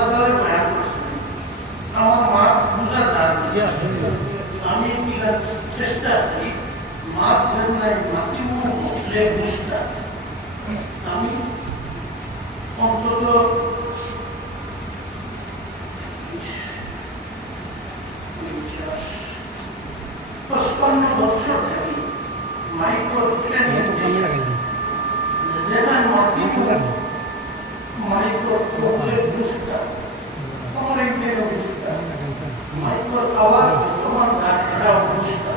আল্লাহ তাআলা মায়া করছেন আমার মা বুঝা যায় আমি চেষ্টা করি মা যেন মাতৃমূল মশলে বুঝটা আমি অন্তত 55 বছর থাকি মাইক্রো ট্রেনিং যেখানে মাইক্রো বুঝটা অনেক বুঝটা মাইক্রো আওয়াজ তোমার গাড়িটা বুঝটা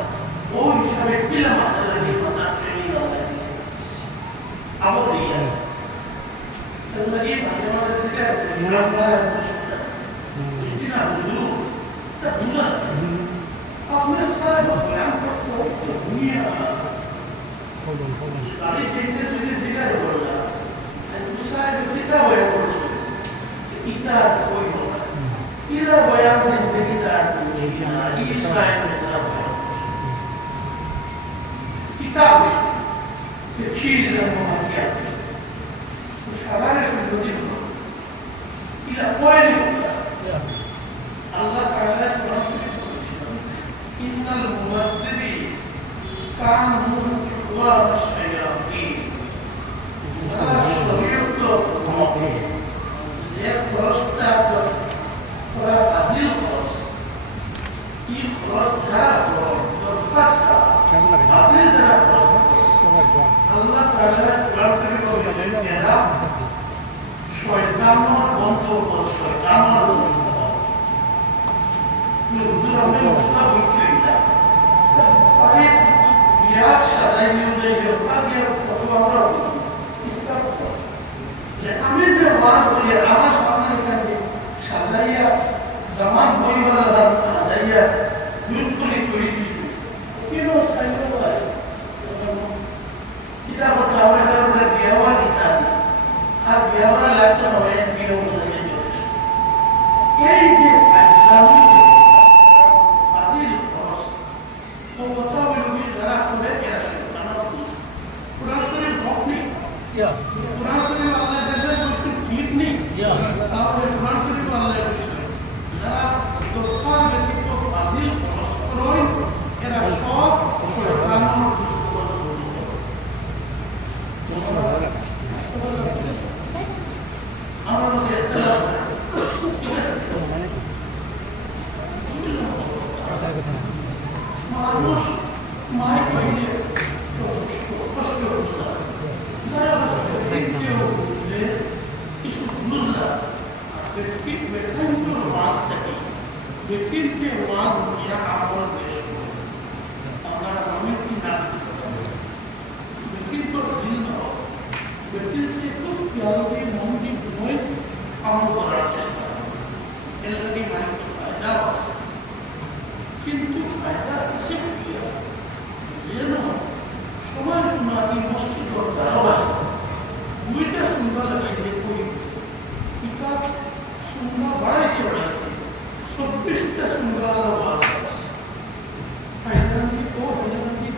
ও হিসাবে কিলা মাথা লাগিয়ে মাথা ট্রেনিং লাগে আবার দিয়ে لكن عندما تذكر الله يهدينا بالذنوب تبدو अपने सारे बयान को दुनिया अभी देखते देखते दिखा रहा है दूसरा जो दिखा हुआ है वो इतना कोई होगा इधर बयान जिंदगी का इस लाइन में किताब से चीज रखना क्या Kabarnya sudah tidak boleh juga. Allah Taala berfirman, Innal muwadzibin kanu ikhwana syayatin. Dalam syariat itu, dia prostat para hasil pros, ikhlas darah berpasta, hasil darah pros. Allah Taala berfirman, শয়তানের বন্ধ কর শয়তানের বন্ধ দুরমের মুস্তা বিচ্ছিন্নতা পরে বিরাট সাজাই নিয়ে আগে কত আমরা ইসলাম যে আমি যে ওয়াজ করি আমার সামনে এখানে সাজাইয়া জামান বইওয়ালা সাজাইয়া দুধ করে তৈরি কিছু কেন সাইকেল হয় এটা হচ্ছে আমাদের বিয়াওয়া দিতে আর বিয়াওয়া লাগতো না হয় বিয়াওয়া এই যে ফাইজলামি ফাজিল খরচ তো কথা হইল কি যারা করে এরা শয়তানের দোষ কোরআন শরীফ হক নেই কোরআন শরীফ আল্লাহ যাদের বস্তু ঠিক নেই তাহলে কোরআন শরীফ আল্লাহ বলছে যারা দরকার ব্যতীত ফাজিল খরচ করেন এরা সব শয়তানের দোষ আমার মধ্যে ঠিক আছে মানুষ মায়ের কহিলে কষ্ট কিছু বুঝলা ব্যক্তির ওয়াজ থাকি ব্যক্তিকে ওয়াজ নিয়ে আমার দেশ আপনারা আমি কি না ব্যক্তির তো ভিন্ন ব্যক্তির খুব প্যারি মন্দি নয় আমল করার চেষ্টা এর লাগে মায়ের ফায়দা আছে কিন্তু ফায়দা এসে যেন সময় তোমাকে মস্তি করতে হবে দুইটা সুন্দর লাগাইতে কই কিতাব সুন্দর বাড়াইতে বাড়াইতে 24টা সুন্দর আওয়াজ ফায়দা কি তো ফায়দা কি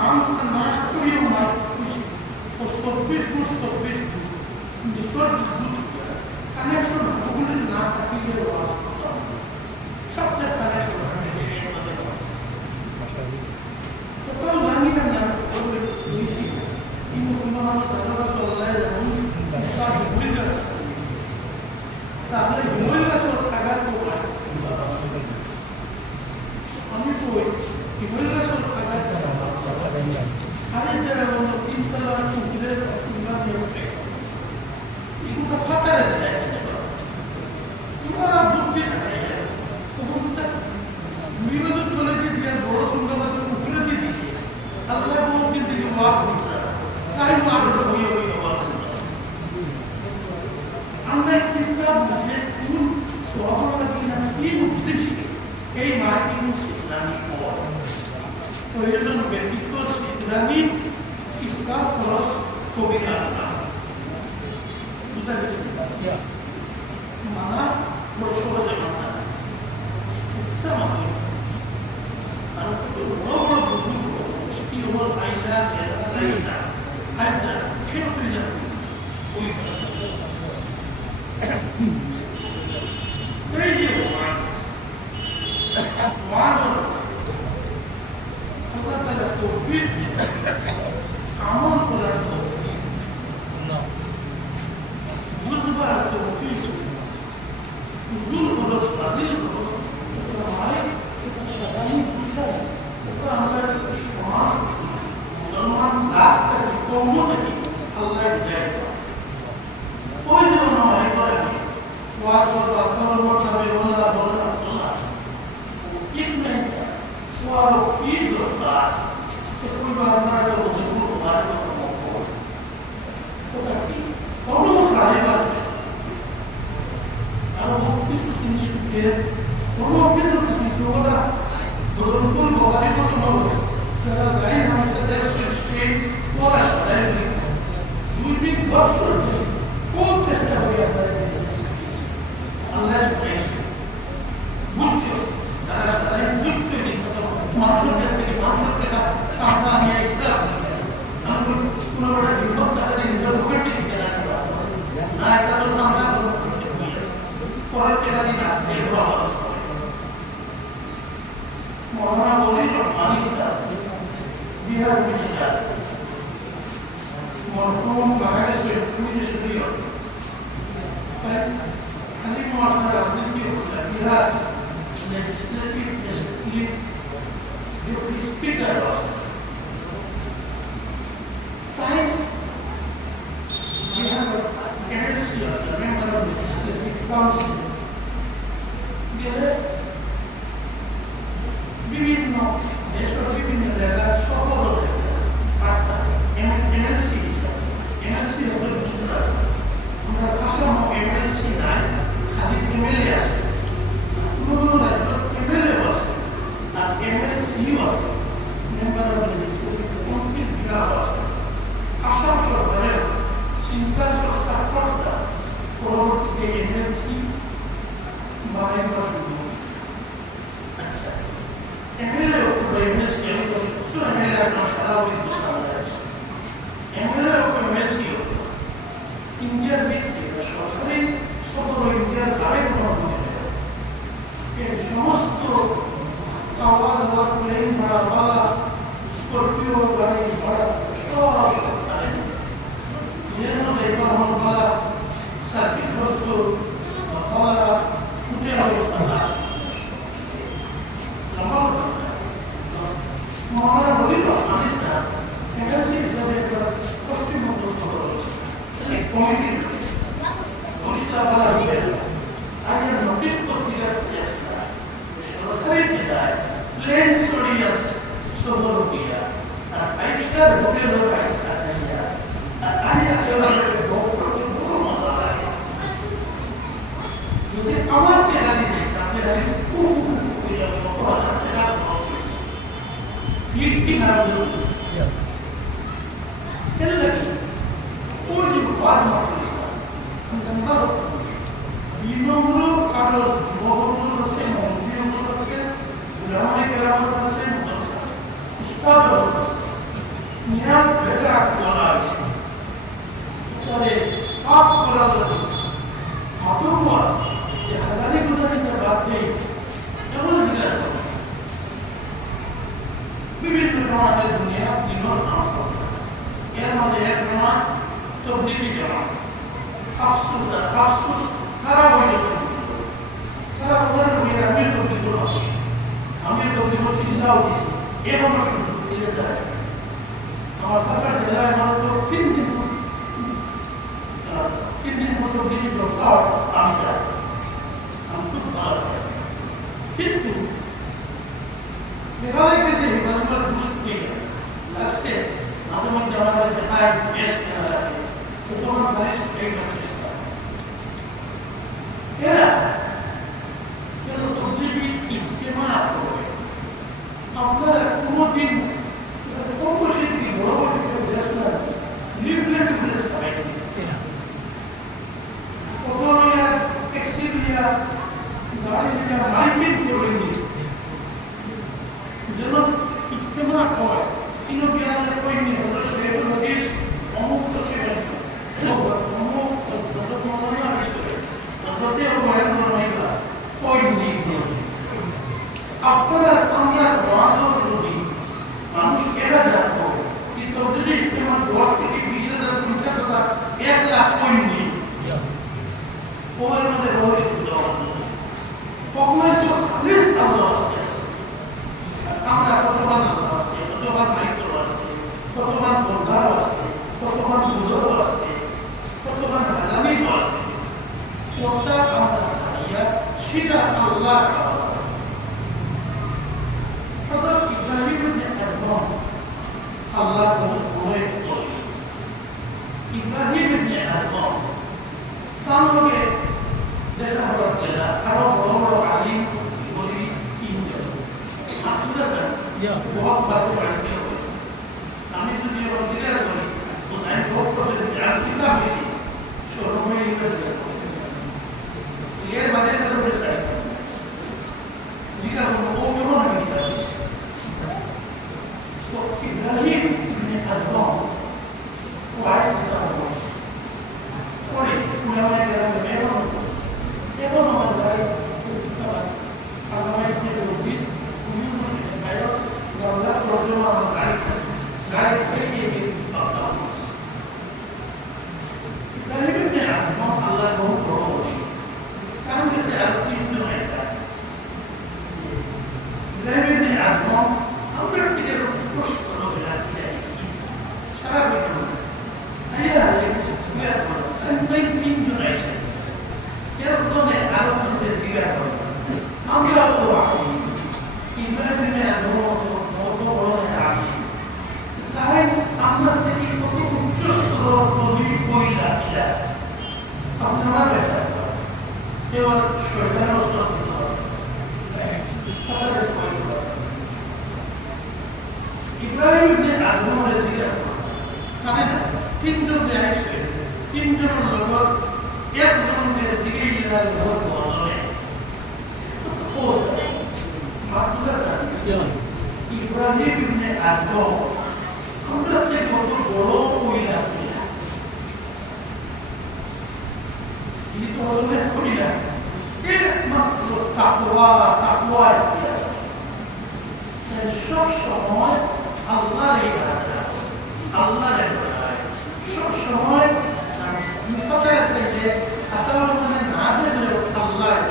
हम ना कोई ना कुछ वो 24 को 24 दूसरा दूसरा कनेक्शन भूल ना की जो आवाज सबसे कनेक्शन तो कल जानी का ना बोले इसी इन मुसलमान दादा सल्लल्लाहु अलैहि वसल्लम साथ भूल का ताले भूल का सो अगर को हमें कोई कि भूल का सो अगर Ada jalan untuk instalan sumber sumber yang baik. Ibu kafir ada. Cuma bukti ada. Bukti. Mila tu cuma dia bawa sumber itu sumber itu. Allah bukti dia buat. Kali malu dia buat. Anda kita boleh pun soal lagi nanti bukti. Mati Islami orang. Proyeknya begitu Islami Islam terus kombinasi. Kita disebut. Ya. Mana bersoal dengan kita mahu. Kalau itu orang berbuat istilah ayat ada, kita kira tidak. কিছু জিনিস শিখে কোনো কিছু জিনিস ওরা ধরুন বগারি মতো বলবে যারা লাইন হামেশা দেশ স্টেট ওরা সবাই দুই তিন বছর কোন চেষ্টা হয়ে আল্লাহ বুঝছো তারা সবাই বুঝছো মানুষের কাছ থেকে মানুষের টাকা সামনা নিয়ে ইসলাম আমি কোনো বড় বিপদ টাকা দিয়ে নিজের লোকেটি দিতে না এটা তো সামনা পরের টাকা দিয়ে আসতে মহানা বলি আনিস্তা বিহার বিশ্ববিদ্যালয় মরহুম বাংলাদেশের পুলিশ সুপ্রিয় খালি মহানা রাজনীতি Bihar legislative executive deputy speaker was time we have a tendency of the member of the legislative council বিভিন্ন দেশের বিভিন্ন জায়গায় সফল হতে এমএলসি হতে আমরা আসাম এমএলসি নাই খালি এমএলএ আছে এমএলএ আছে আর এমএলসি আছে member of the legislative council Bihar আছে আসাম সরকারের চিন্তা চর্চা কর্তা পরবর্তীতে এমএলসি বা মেম্বার শুরু আচ্ছা এমএলএ এমএলসি এমএলএ আপনার সারা এমএলএ এমএলসি ইন্ডিয়ার ভিত্তি সরকারি সকল ইন্ডিয়ার গাড়ি সমস্ত খাওয়া দাওয়া প্লেন ভাড়া বালা স্করপিও গাড়ি ভাড়া সব সরকারের যেন দেখবার হল বালা সার্কিট বস্তু বালা উঠে অবস্থা মহারা বলিল আমি একাধিক হিসাবে পশ্চিমবঙ্গ কমিটি পরিষ্কার বলা হয়ে আগে নোটিশ পত্রিকার সরকারি জেলায় প্লেন স্টোরিয়াস শহর দিয়া আর 5 স্টার হোটেল ও 5 স্টার দিয়া আর আজ একেবারে বড় মজা লাগে যদি আমার টাকা দিতে তাহলে আমি খুব না এলাকি ওই যে বাদ মাসে আমরা বিনম্র কাগজ বহুগুলো আছে মন্দিরগুলো আছে গ্রামে গ্রামে আছে উস্তাদ আছে নিয়ার বেলা করা আছে তাহলে পাপ করা যাবে অতঃপর যে হাজারি গুণানিতে বাদ নেই এমন জিজ্ঞাসা করে বিভিন্ন জমাতের দুনিয়া তিনর নাম এর মধ্যে এক জমাত তবলিগি জমাত আফসোস খারাপ হয়ে গেছে তারা ওদের মেয়ের আমি তবলিগ চিন্তাও দিচ্ছি এমন আমার ভাষার জেলায় মাত্র 3 দিন মতো বেশি প্রস্তাব আমি চাই আমি খুব ভালো কিন্তু মেঘালয় গেছে হিমালয় ঘুষতে লাগছে মাঝে মধ্যে আমার কাছে আয় দেশ কেনা লাগে তোমার বাড়ি এই চেষ্টা এরা কেন তবলিগি ইজতেমা করে আপনারা কোনোদিন কম বসে কি বড় বড় দেশ না লিফলেট ডিফারেন্স পাই কতনিয়া এক্সিলিয়া গাড়ি থেকে মাইকিং করেনি যেন ইজতেমা হয় কিন্তু বিয়ালে কই নি হলো সে নোটিশ অমুক তো সে অমুক যত মনে আসছে তততে বয়ান করাইলা কই নি আপনারা আমরা ওয়াজও যদি মানুষ এরা জানতো কি তবলিগি ইজতেমা দোয়া থেকে 20,000 50,000 1 লাখ কই নি ওর মধ্যে রহস্য দেওয়া কখনোই তো খালিস আল্লাহ আসতে আমরা কতবার আসতে কতবার মাইক্রো আসতে কতবার বন্ধার আসতে কতবার সুযোগ আসতে কতবার রাজামি আসতে ওটা আমরা সারিয়া সেটা আল্লাহ হযরত ইব্রাহিম ইবনে আদম আল্লাহ বলে ইব্রাহিম ইবনে আদম তার লগে দেখা হলো জিজ্ঞাসা করি আমরা তো আছি ইব্রাহিমের মত বড় আছি তাই আমরা থেকে কত উচ্চস্তর নবী কইলা ছিল আপনারা বেশা এবার শয়তানের অস্ত্র দিতে হবে ইব্রাহিম যে আগুনের জিজ্ঞাসা করে তিনজন যে আসবে তিনজনের লোক একজনের দিকে লোক বলে ইব্রাহিম ইবনে আদম আমরা যে কত বড় কইলা ছিল এই তো হলো কইলা একমাত্র তাকওয়া সব সময় আল্লাহর ইবাদত আল্লাহর ইবাদত সব সময় কথা আছে যে আতাওয়ার মানে না দেখলে আল্লাহর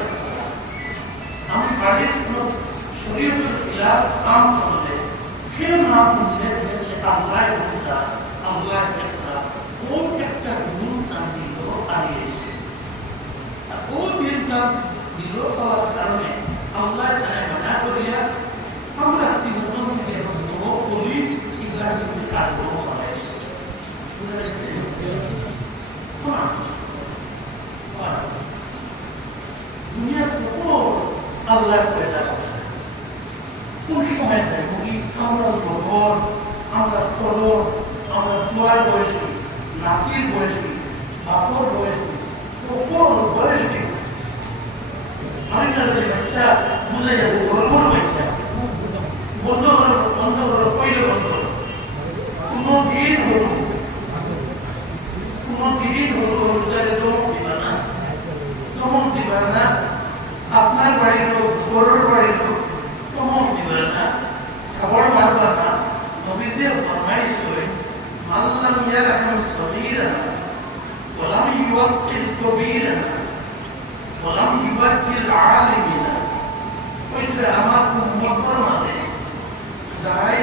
আমি বাড়ির কোনো শরীয়তের খিলাফ কাম করলে কেউ না করলে আল্লাহর ইবাদত আল্লাহর ইবাদত ও একটা গুণ তার দিল হারিয়েছে ও দিনটা দিল পাওয়ার কারণে আল্লাহ তারা মানা করিয়া আমরা তিনজন থেকে বলি ইব্রাহিমের কাজ করাইছে দুনিয়ার উপর আল্লাহ পয়দা করছে কোন সময় দেখি আমরা বহর আমরা ফলর আমরা জোয়ার বয়সী নাতির বয়সী বাপর বয়সী ওপর বয়সী আমি তাদের বাচ্চা বুঝে যাবো গরমর বাচ্চা বন্ধ করো পয়লা বন্ধ করো কোনদিন হলো চমক দিবা না আপনার বাড়ির লোক গরুর বাড়ির লোক চমক দিবা না খাবার মারবা না নবীতে ফরমাইশ করে আল্লাহ ইয়ারহাম সগীরানা ওয়ালাম ইউওয়াক্কির কবীরানা ওয়ালাম ইউওয়াক্কির আলিমিনা ওইটা আমার উম্মতের মাঝে যাই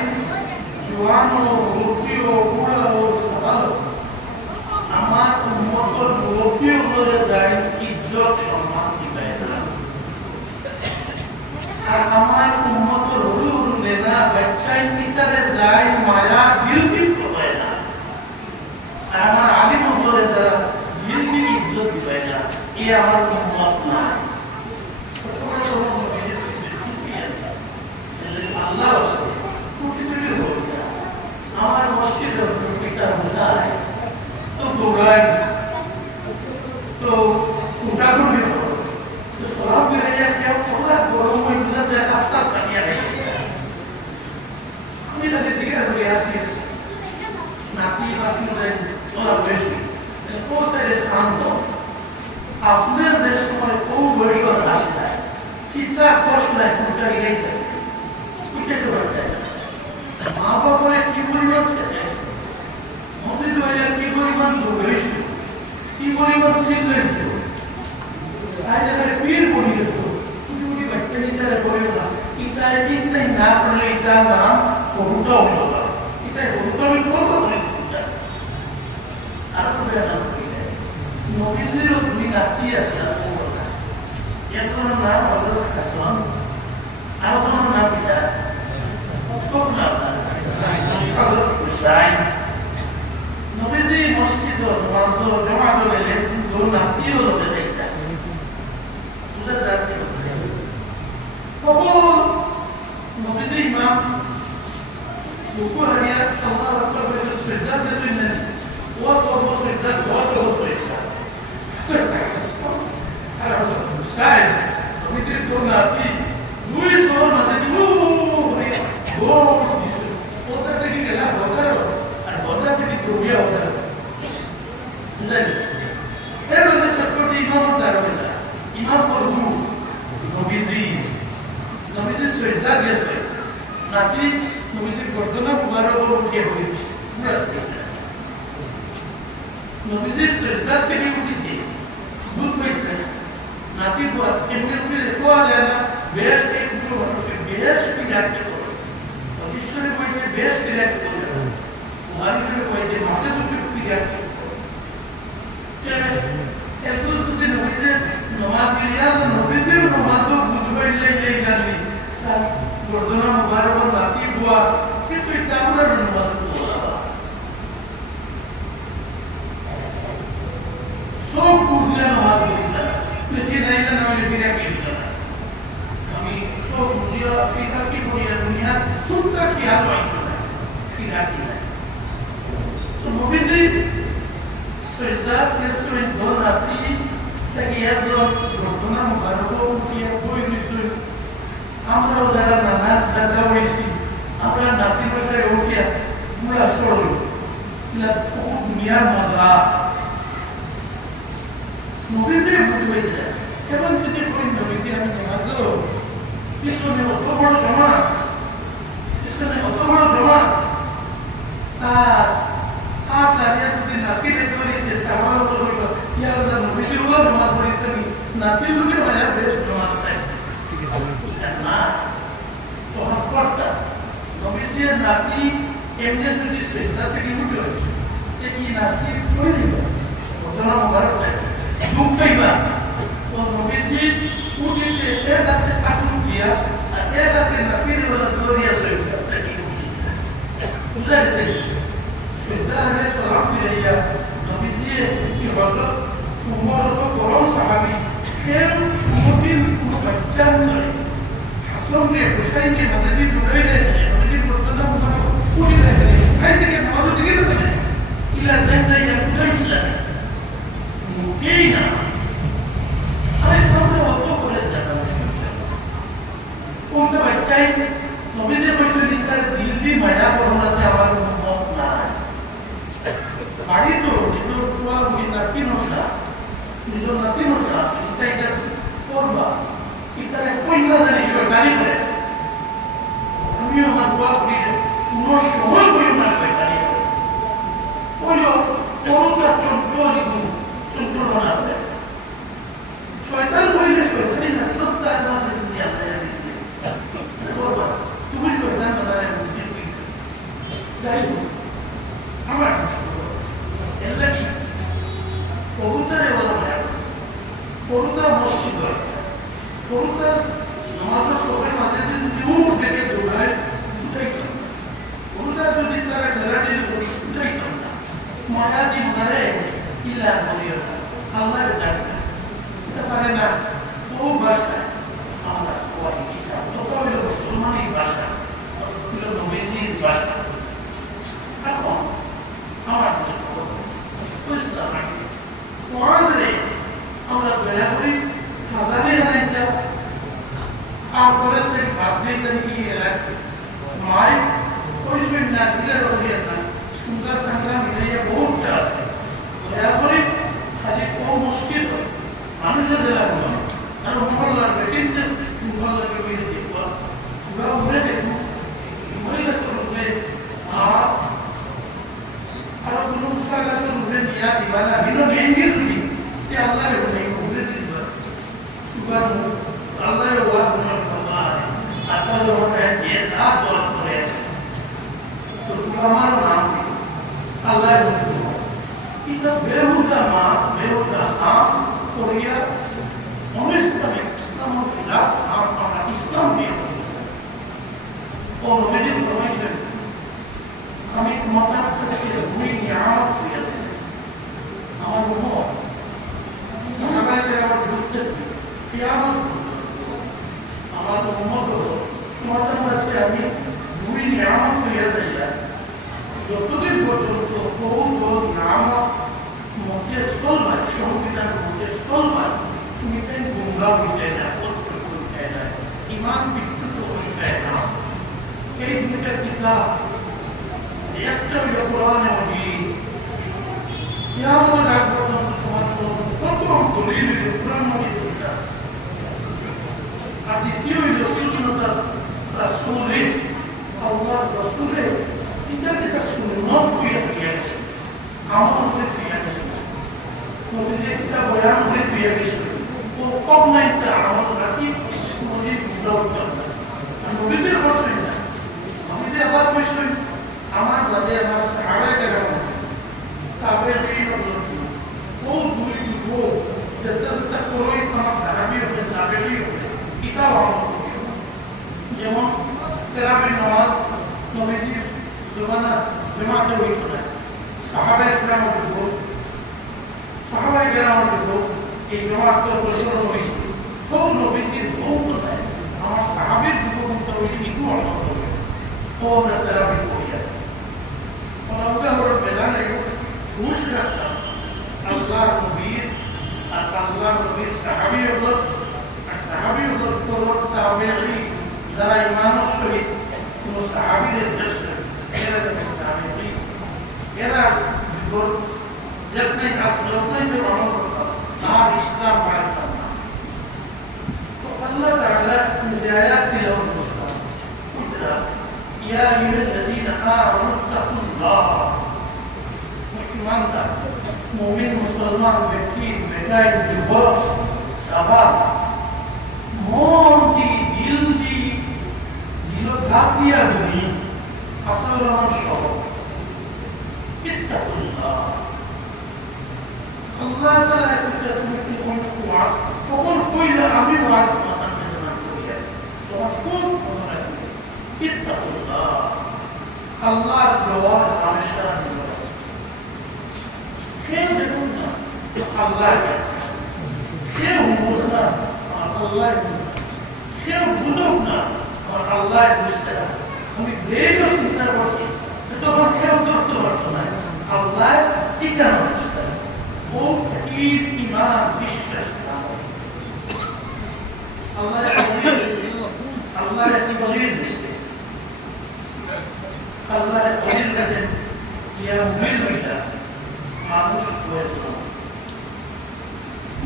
জওয়ান ও রুকি ও বুড়া ও সবাল আমার উম্মতের রুকি হয়ে যায় ইজ্জত সম্মান দিবে না আর আমার উম্মতের রুকি না বাচ্চাই ভিতরে যায় মায়া বিউটি হবে না আর আমার আলিম হয়ে যায় বিউটি ইজ্জত দিবে না এই আমার উম্মত না আল্লাহ আমার মসজিদের পিতা বোঝায় তো দৌড়াই তো উঠাগুলি তো সব বেড়ে যায় কেউ খোলা গরম হয়ে বুঝা যায় আস্তে আস্তে আমি তাদের দিকে ঘুরে আসি নাতি নাতি ওরা বেশি কোথায় শান্ত আপনার দেশ সময় খুব বয়স আসে যায় কিতা কষ্ট লাগে উঠা গেলেই উঠে তো যায় মা বাবা কি পরিমাণ মন্দির হয়ে কি পরিমাণ হয়েছিল কি পরিমাণ শীত হয়েছিল তাই যাদের পীর পরিয়েছিল ছুটি ছুটি বাচ্চা নিতে পড়ে না ইতাই ইতাই না পড়লে ইতার নাম বহুটা হলো না ইতাই বহুটা আমি বলবো আর তো বেড়া নবীজির দুই নাতি আছে এর কোনো নাম হলো আসলাম আর কোনো নাম পিতা খুব নাম নবীজি মসজিদ জমা করে দোল নাতি হলো দেখতে তুলে যাচ্ছে কখন নবীজি ইমাম রুকু হারিয়া আল্লাহু আকবার বলে সিজদা দিতে নেন ওয়াস করব সিজদা ওয়াস করব সিজদা আর সাই নবীজি দোল নাতি দুই সর মাঝে ও ওটা থেকে গেলা বদর আর বদর থেকে প্রবিয়া হতো এর মধ্যে সত্যি ইমাম দাঁড়াবে না ইমাম পড়বো নবীজি সেজদা দিয়েছে নাতি নবীজি গর্দনা মুবারক উঠে হয়েছে নবীজি সেজদা থেকে উঠেছে দুধ পেতে নাতি এমনি উঠে দেখোয়া যায় না বেশ একটু মানুষকে বেশ পিড়াতে করে ঈশ্বরে বইতে বেশ পিড়াতে করে বুহারিতে বইতে মাঠে দুটো পিড়াতে একদম যদি নবীদের নমাজ গিরিয়া নবীদের কয়েকজন ঘটনা মুখারক উঠিয়ে বই দিয়েছিল আমরাও যারা নানা দাদা হয়েছি আমরা নাতি বসায় উঠিয়া পুরা সরল দুনিয়ার মজা নবীদের বুঝতে পেরে যায় এবং যদি কোন নবীকে আমি দেখাচ্ছ পিছনে অত বড় জমা পিছনে অত বড় জমা তার দাঁড়িয়ে যদি নাতি রেখে দিয়েছে আমার তো হইল ইয়ার নবীদের গুলো জমা করিতে নাতির লোকের ভাইয়া বেশ জমা চাই না তখন কর্তা নবীদের নাতি এমনি যদি শ্রেষ্ঠা থেকে উঠে হয়েছে কি নাতি করে দিল ঘটনা মোবারক দুঃখ পাইবা তো নবীজি উঠিতে এক হাতে কাটুন দিয়া আর এক হাতে নাতির বলে দৌড়িয়া শ্রেষ্ঠা বুঝা গেছে শ্রেষ্ঠা আলাইহিস সালাম ফিরাইয়া নবীজি কি হলো উমর তো গরম সাহাবী ফের উমরের কোনো বাচ্চা নয় হাসন রে হুসাইন কে মাঝে ঢুকাই রে নবীজি ঘটনা মোবারক উঠে যায় ভাই থেকে নামাজ দিকে না ইলা জান্নাত ইয়া কুদাইছিলা মুকেই না আরে তোমরা অত করে জানা কোনটা বাচ্চাই নবীদের বইতে তার দিল দিয়ে মায়া করোনাতে আমার মত নাই বাড়ি তো নিজের পুয়া নাতি নষ্টা এটা করবা এটা কই না জানি সরকারি করে আমিও আমার দোয়া করি পুরো সময় করি না সরকারি ওইও পরটা চঞ্চল বানাবে শয়তান বললে শয়তানি নাসলতা না যদি আমরা তুমি শয়তান বানাবে যাই আমার এল্লা কি কবুতরে বলা হয় কবুতর মসজিদ হয় কবুতর নামাজের সবাই মাঝে যদি উঠ থেকে দৌড়ায় উঠাইতাম কবুতর যদি তারা খেলাটি উঠাইতাম না মায়া দি মারে ইলা বলিও আল্লাহ জানে এটা পারে না ও ভাষা আমরা ওই কিতাব তো হলো মুসলমানি ভাষা হলো নবীজির ভাষা এখন আমার বুঝলাম ওয়াজরে আমরা দয়া করি হাজারে একটা তারপরে থেকে ভাবতে কি এলাকা মায় ওই সময় নাজিলের রহিয়া না সুন্দর সংগ্রাম মিলাইয়া বহুত আছে দয়া করে খালি ও মুশকিল হয় মানুষের দেওয়া হয় আর মহল্লার বেটিনতে মহল্লার বেটিনে দেখবো পুরা ঘুরে দেখবো মহিলা স্বরূপে আরো কোনো উৎসাহ গাছের ঘুরে দিয়া দিবা না ভিন্ন গেঞ্জির ঘুরি যে আল্লাহ ঘুরে দিবা সুগার আল্লাহ ওয়ার গুণের কথা আল্লাহ রহমান যে সাত দল করে তো আমার নাম আল্লাহ এটা বেহুদা মা বেহুদা নাম করিয়া অনিস্তামে ইসলাম খিলাফ আর আমরা ইসলাম দিয়ে ও নবীজি ফরমাইছেন আমি তোমার কাছে ভুই নিয়ামত হইয়া আমার উম্মত সাহাবায়ে আমার বুঝতে কিয়ামত আমার উম্মত তোমার কাছে আমি ভুই নিয়ামত হইয়া যাইয়া যতদিন পর্যন্ত বহুত নামক মধ্যে চলবার সংবিধান মধ্যে চলবার তুমি তাই গুমরা হইতে না সত্য হইতে না ইমান বিচ্যুত হইতে না এই দুইটা কিতাব একটা হইল কোরআন এবং হাদিস কিয়ামতের আগ পর্যন্ত তোমার প্রথম দলিল হইল কোরআন এবং হাদিস আর দ্বিতীয় হইল সুন্নাত রাসূলের আল্লাহ রাসূলের এটাকে একটা সুন্নত হইয়া গিয়েছে আমল হয়ে গিয়েছে নবীজি একটা বয়ান হয়ে গিয়েছে ও কম নাই একটা আমল রাখি নবী বুঝাও করতে আর নবীদের বসেন না নবীজি আবার বসেন আমার বাদে আমার সাহাবায়ে কেরাম তাবেঈন ও দুই ও যেটা কোরআন আমার সাহাবী হতে তাবেঈন হতে কিতাব আমল যেমন তেরাবির নামাজ নবীজি জমাতে হইত না সাহাবায়ে কেরাম এই জমাত প্রচলন হয়েছিল সব নবীজির বহুত নাই আমার সাহাবের যুগপন্থা হয়েছে একটু অর্থ হবে ও আমরা তেরাবি করিয়া বেলানে খুশ রাখতাম আল্লাহ নবীর আর আল্লাহ নবীর সাহাবা সাহাবী হলো তাবেঈ যারা ইমানের সহিত কোন সাহাবীর দেশে এরা তাবেঈ এরা বিপদ যেখানে আসলে যে আমল করতাম আর ইসলাম পাইতাম না তো আল্লাহ তাআলা যে আয়াত তিলাওয়াত করছেন ইয়া আইয়ুহাল্লাযীনা আমানু তাকুল্লাহ ইমানদার মুমিন মুসলমান ব্যক্তি বেটায় যুবক সাবাব মন দিয়ে দিল ঘাতিয়া ধরি আপনার আমার সহ ইত্তাকুল্লাহ আল্লাহ তাআলা একটা তুমি কি কোন ওয়াজ তখন কইলে আমি ওয়াজ মাথা মেনে না করিয়া তখন কোন কথা ইত্তাকুল্লাহ আল্লাহ জওয়াব হামেশা নিবে কেউ দেখুন না আল্লাহ কেউ বুঝুক না আল্লাহ কেউ বুঝুক না আল্লাহ বুঝতে হবে আমি রেডিও চিন্তা করছি তখন কেউ ধরতে পারছো না আল্লাহ ঠিকানা বুঝতে হবে ও ইমান বিশ্বাস আল্লাহ আল্লাহ কি বলিয়ে দিচ্ছে আল্লাহ বলিয়ে দিচ্ছেন ইয়া মুমিনরা মানুষ হয়েছে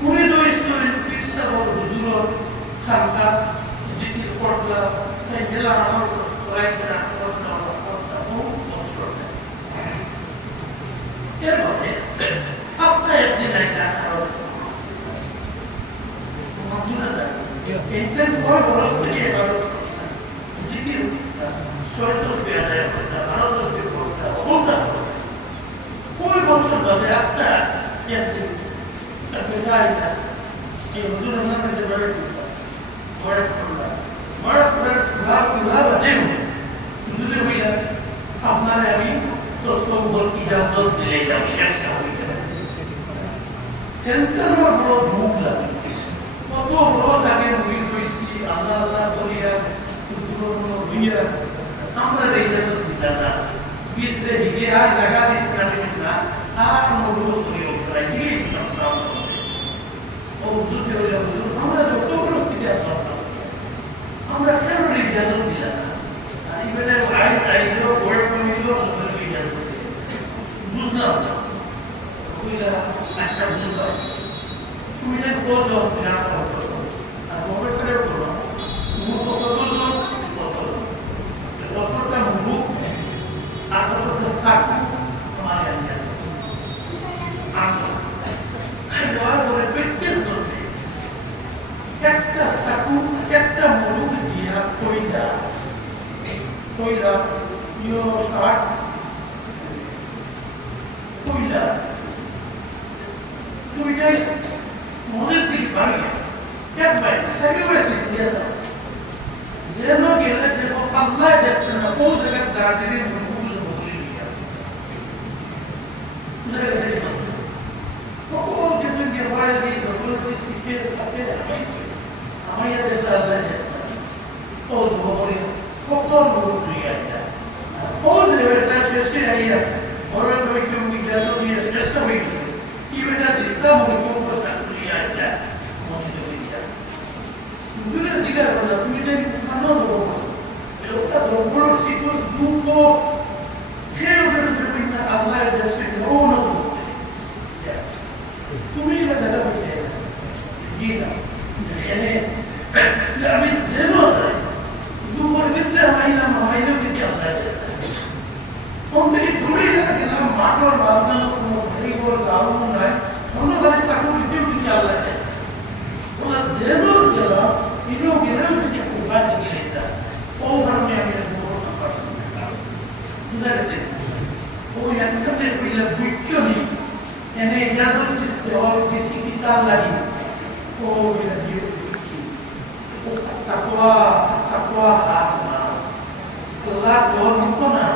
মুরিদ ইসলামের ফিরসা ও হুজুর খানকা জিকির করলা তাই জেলা আমার রাইতরা প্রশ্ন ও অবসর এরপরে আপনার একদিন একটা ইন্টেন্ট করে বরস থেকে এবার জিকির সৈতস বেয়াদায় করতে ভারতস বে করতে বলতে কোন বছর ধরে আপনার একদিন বেজায়টা এই হুজুরের নামে যে বড় হুজুরে হইলা আপনার আমি তো বলতে যাও দোষ দিলে যাও শেষ হইতে কেন বড় ভুক লাগে কত বড় লাগে মুই কইছি আল্লাহ আল্লাহ বলিয়া দুনিয়া আমরা রেজাল্ট দিতাম না ভিতরে হিগে আর লাগা দিস না আর মরুদ করিও প্রায় হিগে দিতাম সব ও হুজুর হইলা হুজুর আমরা যত বড় স্থিতি আছে আমরা কেন রেজাল্ট দিলাম না আর ইবেলে ভাই আইলো ওয়ার্ড কমিলো রেজাল্ট বুঝলাম না কইলা আচ্ছা বুঝলাম তুমি না কত জানা করো আর ওভার করে করো তুমি তো কতটা মুখ আর কতটা সাক তোমার জানা আমরা দেওয়ার পরে পেটের চলছে একটা সাকু একটা মুখ দিয়া কইলা ইউ স্টার্ট কইলা তুমি যাই মনের দিক বাড়িয়ে এক ভাই স্যাক্রিফাইস দিয়ে দাও যেন গেলে দেখো আল্লাহ দেখতে না ও জায়গায় দাঁড়িয়ে মুখগুলো বসে গিয়া ও কিছু কে পড়ে দিয়ে যখন শিখে সাথে আমি আর যেটা আল্লাহ দেখতে ও বলে কত লোক দিয়ে আসা ও লেভেলটা শেষে আইয়া বড় বড় কেউ জানো দিয়ে শ্রেষ্ঠ হয়ে গেছে কি বেটা দিতা মুখ সাকরিয়া আসা মনে হইছে দুনিয়া দিকে বলা তুমি যে খানো দেবো এটা বড় শিখো দুটো কেউ যদি না আল্লাহ দেশে ও না তুমি এটা দেখা হইছে জি না এনে আমি যেন দুপুর ভিতরে হইলাম কি আল্লাহ কোন থেকে দূরে গেলাম মাঠর বাজানো কোনো ভারী বড় গাঁও নাই অন্য গাড়ি সাকু দিতে কি আল্লাহ ওরা যেন গেলাম ইনো গেলেও যদি কোরবান দিয়ে দিতা ও কারণে আমি বড় পারছি বুঝা গেছে ও একটাতে কইলা বুঝছনি এনে ইজাজত দিতে হয় বেশি কিতাব লাগি ও এটা দিয়ে বুঝছি ও তাকওয়া আল্লাহ ডর মুক্ত না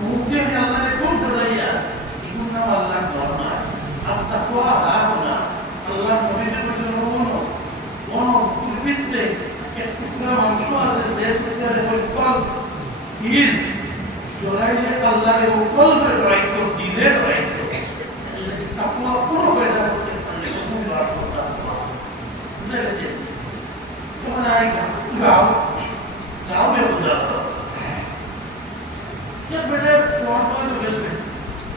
মুক্তি আমি আল্লাহকে খুব ডরাইয়া এগুলো নাম আল্লাহ ডর না আর তাকওয়া না আল্লাহ নবীদের জন্য কোনো পৃথিবীতে এক টুকরা মাংস আছে যে টুকরারে কল হিল ডরাইলে আল্লাহকে কলবে ডরাইতো দিলে ডরাইতো তাকওয়া কোনো পয়দা করতে পারলে খুব ডর করতে নাই গাঁও गाँव में गुजारता जब बेटे पहुंचता है तो कैसे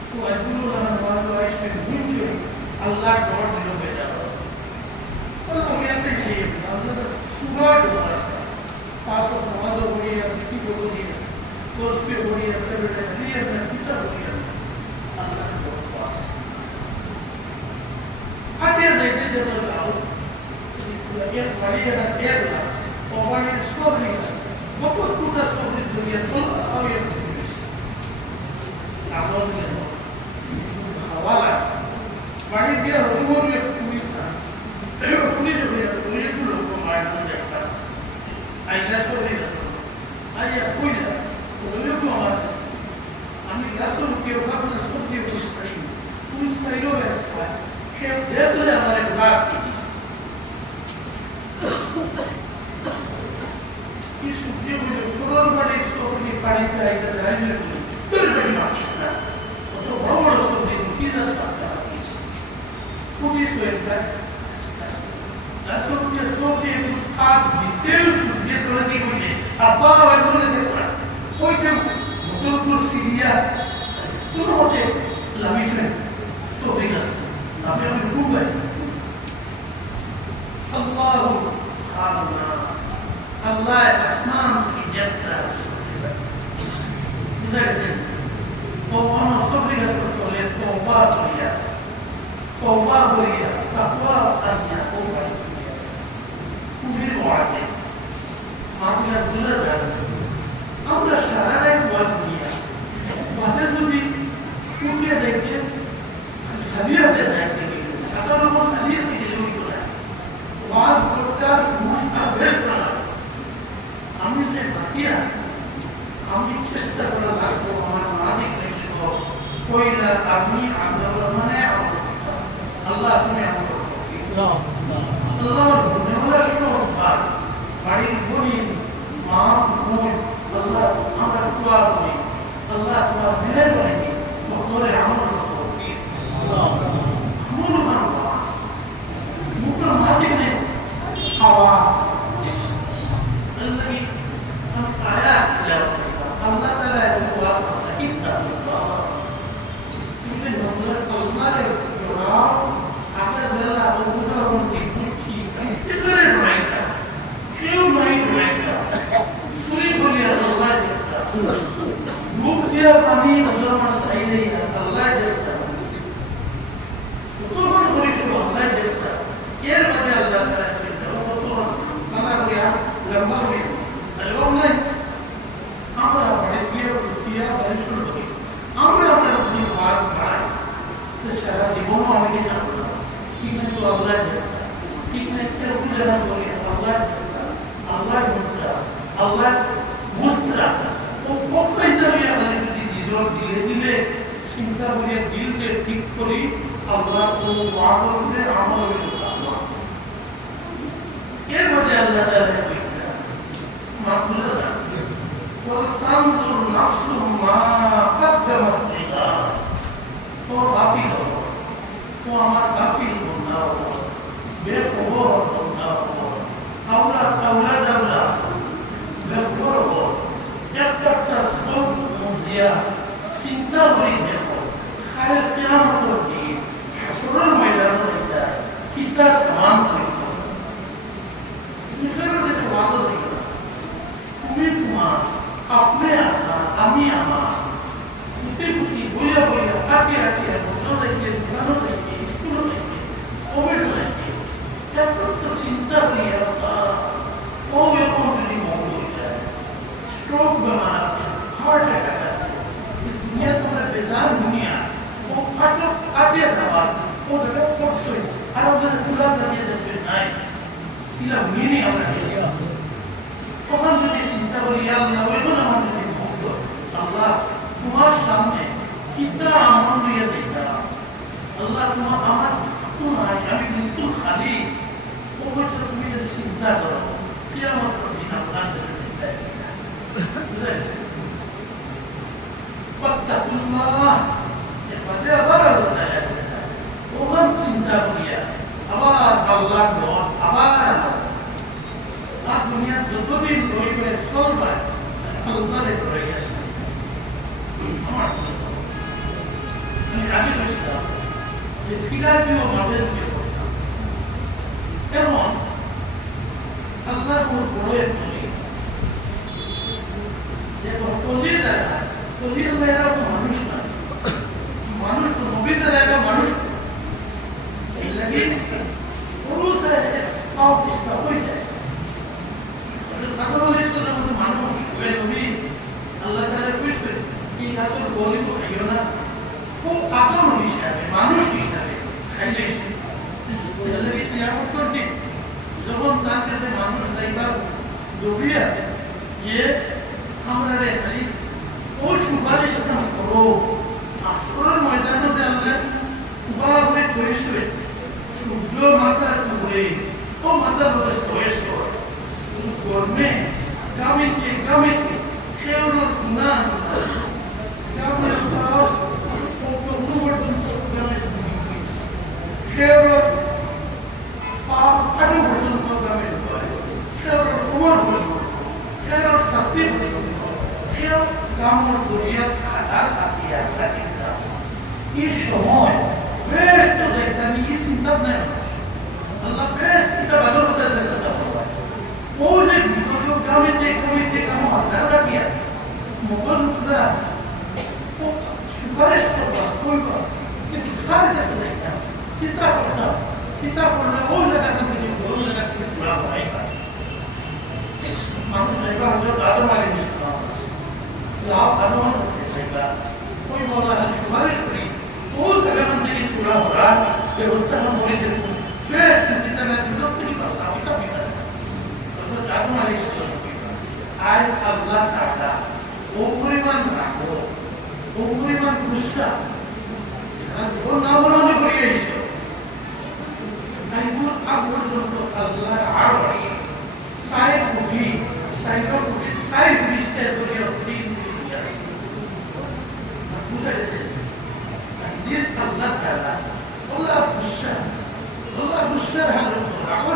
तो अल्लाह ने इसमें मुझे अल्लाह गॉड ने भेजा तो हमें अपने लिए अल्लाह का पूरा दुआ है पास को नमाज हो रही है उसकी हो रही है तो उस पे हो रही है तो बेटे लिए मैं कितना हो गया अल्लाह का बहुत पास आगे देखते जब आओ ये बड़ी है ना क्या है और बड़ी स्टोरी है बहुत टूटा स्टोरी दुनिया तो और ये आवाज में हवाला बड़ी दिया रोमो में पूरी था पूरी जो है तो ये तो लोग को मार नहीं देता आई लास्ट स्टोरी है आई ये कोई ना तो ये को हमारा हमें लास्ट स्टोरी के ऊपर ना स्टोरी को स्टडी पूरी स्टडी हो है आज शेफ दे तो हमारे बात की इस सूर्य में करोड़ बड़े स्टोरी पढ़ी जाएगा जाने तो बड़ी बात है तो बड़ा स्टोरी की ना चाहता है पूरी सोएगा लास्ट में ये स्टोरी आप डिटेल्स ये तो नहीं मुझे अब बाबा तो नहीं देखा कोई के तो सीरिया तो होते लमिश में तो देखा अबे हम डूब गए अल्लाह अल्लाह आसमान की जगह इधर से तो हम सोचते हैं तो ले तौबा किया तकवा करना तौबा पूरी बात है आपने गुजर रहा আমরা সারা রাত ওয়াজ কিয়া ওয়াজে যদি পুরিয়ে দেখে হাদিয়াতে যাইতে গেলে কথা বলবো হাদিয়াতে গেলে ওই করে ওয়াজ করতে মুশতা বেশ করা আমি যে বাকিয়া আমি চেষ্টা করে লাগবো আমার মালিক সহ কইলা আমি আল্লাহ মানে আল্লাহ তুমি আমল করো আল্লাহ আল্লাহ সবার বাড়ির বনি মা বোন আল্লাহ আমরা দোয়া করি আল্লাহ তোমার মেহেরবানি তোরে আমল করো আল্লাহ আমল আওয়াজ মুখের মাঝে নেই আওয়াজ الذي آيات الله تعالى يقول إتقوا يمكن نقول الله يقول أحد الله أبوه ونبيه إذا رأيت شيء ما يرأيت سوري بولي الله جل مبتدأ أمي مسلم سعيدي الله جل وطبعا بولي شو الله جل يا رب الله تعالى وطبعا الله بقى لما بقى اليوم لا আমরা বাড়িতে রুটিয়া দাইশুল করি আমরা আপনার যদি ওয়াজ পাই তো সারা জীবন আমাকে জানতে ঠিক না তো আল্লাহ ঠিক না কেউ জানা বলে আল্লাহ আল্লাহ আল্লাহ মুস্তারা ও কোথায় যাবে আল্লাহ যদি দিদর দিলে দিলে চিন্তা করে দিলকে ঠিক করি আল্লাহ ও ওয়াজ করবে আমল করবে আল্লাহ এর মধ্যে আল্লাহ তাআলা মাকুলা وَلْتَنْظُرْ نَفْسٌ مَا قَدَّمَتْ لِغَدٍ तो गाफिल हो तो हमारा गाफिल होना हो बेखबर होना हो औलाद बेखबर हो एक सब दिया चिंता करी देखो खाए क़यामत होती हशरुल मैदान होता है कितना समान कोई दूसरे के से वादा नहीं तुम्हें तुम्हारा अपने आमी आमा उसे कुछ बोया बोया आके आके बच्चों देखिए दुकानों देखिए स्कूलों देखिए कोविड देखिए जब तक तो चिंता नहीं है वो ये कौन सी मौत हो जाए स्ट्रोक बीमार से हार्ट अटैक से दुनिया तो मैं बेजार दुनिया वो फाटो आगे दबा वो जगह पहुंच गई और उधर पूरा दुनिया जब नहीं इला मीनी आवरा किया তখন যদি চিন্তা করি আল্লাহ ওইগুলো আমার যদি ভক্ত আল্লাহ তোমার সামনে কিতা আমল নিয়ে দেখা আল্লাহ তোমার আমার তো নাই আমি কিন্তু খালি ও বলছে তুমি যে চিন্তা করো কিয়ামত দিন আল্লাহ চিন্তা বুঝেছেন ওয়াত্তাকুল্লাহ এ বাদে আবার আল্লাহ ওমান চিন্তা করিয়া আবার আল্লাহ আবার বিলাতীয় নলেজ দিয়ে পড়তাম। এমন আল্লাহর কোন বড় এক নলি, দেখো তলিয়ে দ্বারা তলিয়ে দ্বারা মানুষ না, মানুষ তো নবী দ্বারা মানুষ এই লাগে পুরুষ পাও পিস্তা হয়ে যায়। আদম আলাইহিস সালাম মানুষ ওই নবী আল্লাহ তাআলা কইছে কি কাতর বলি তো খাইও না, ও আদম হিসাবে মানুষ হিসাবে খাইলেছে। এই লাগে কিয়ামত করতে যখন তার কাছে মানুষ যাইবা দবিয়া যে আমরা রে খালি ওই সুপারিশ করো, আসরের ময়দানে আল্লাহ উবারে কইছে সূর্য মাথার উপরে ও মাথার উপরে বয়স করে গরমে গামিতে সেওর গুণা গামের পাও ও পূর্ববর্তন গামের সেওর পাও আরো পর্যন্ত গামের পরে সেওর কুমার হল সেওর সাথী হল সেও গামর করিয়া আধার কাটিয়া কাটিয়া এই সময় বেশ তো দেখতাম এই চিন্তা নাই আল্লাহ বেশ চিন্তা ভালো হতে চেষ্টা করবেন ও যে বিগত গামিতে কামো আধার কাটিয়া মগজ উঠরা ও সুপারিশ করবা করবা কিন্তু কার কাছে দেখতাম চিন্তা করলে ও জায়গা থেকে ওই জায়গা থেকে পুরা হয় মানুষ জায়গা হজরত আদম আলাইহিস সালাম আদম সাইবা ওই মওলা হাল সুপারিশ করি ও জায়গা থেকে পুরা হওয়া ব্যবস্থা মনে করে বেশ চিন্তা না দিল তিনি কথা এটা বিনা হজরত আদম আলাইহিস সালাম আয় আল্লাহ তাআলা ও পরিমাণ রাখো ও পরিমাণ গুসা ও না বলা করিয়ে এসে আইবুল আবুল আল্লাহর আরশ সাইড কোটি সাইড ফিরিস্তার করিয়া তিন দিয়া বুঝাইছে দিন আল্লাহ তাআলা আল্লাহ গুসার হাল রাখো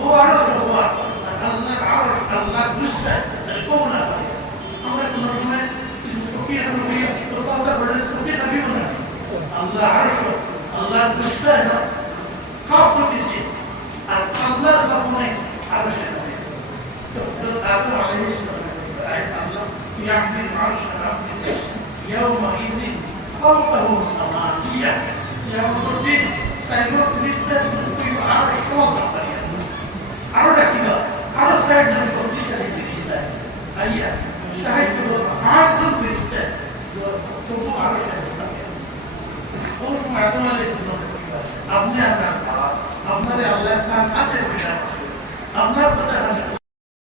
ও আরশ হওয়া আল্লাহর আরশ আল্লাহ গুসা কোন না আমরা কোন সময় কিছু সকিয়া নবী তোবা করে সকিয়া নবী না আল্লাহ আরশ আল্লাহ গুসা না খাপ করতেছে আর আল্লাহর কাছে আরশ আছে তো আদম আলাইহিস সালাম আয় আল্লাহ ইয়াহমিল আরশ রাব্বিকা ইয়াওমাইযিন ফাওকাহু সামানিয়া ইয়াওমাইযিন সাইয়্যিদ ফিরিস্তার কই আরশ ওয়াকা করিয়া আরো রাখিবা আরো সাইড না শক্তিশালী ফিরিস্তা আইয়া শাহিদ আদম ফিরিস্তা তো আরশ আছে ও সময় আদম আলাইহিস সালাম আপনি আপনার আপনারে আল্লাহ কাম কাতে আপনার কথা